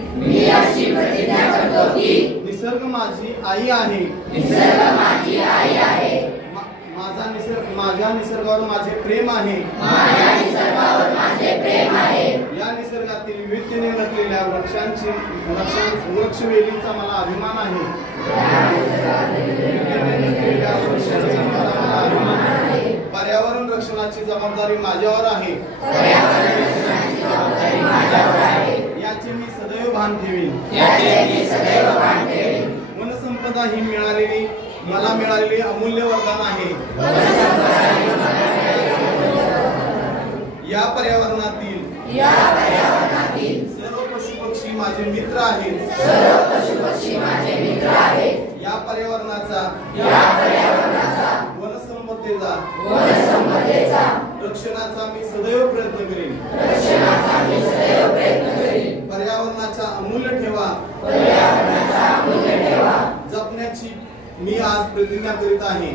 मी अशी प्रतिज्ञा करतो की निसर्ग माझी आई आहे. निसर्ग माझी आई आहे. माझ्या निसर्गावर माझे प्रेम आहे. माझ्या निसर्गावर माझे प्रेम आहे. या निसर्गातील विविधतेने नटलेल्या वृक्षवेलींचा मला अभिमान आहे. पर्यावरण रक्षणाची जबाबदारी माझ्यावर आहे. याचे मी सदैव भान ठेवीन. वनसंपदा ही मला मिळालेली अमूल्य वरदान आहे. या पर्यावरणातील सर्व पशुपक्षी माझे मित्र आहेत. या पर्यावरणाचा वनसंपदेचा रक्षणाचा मी सदैव प्रयत्न करेन. पर्यावरणाचा अमूल्य ठेवा जपण्याची मी आज प्रतिज्ञा करीत आहे.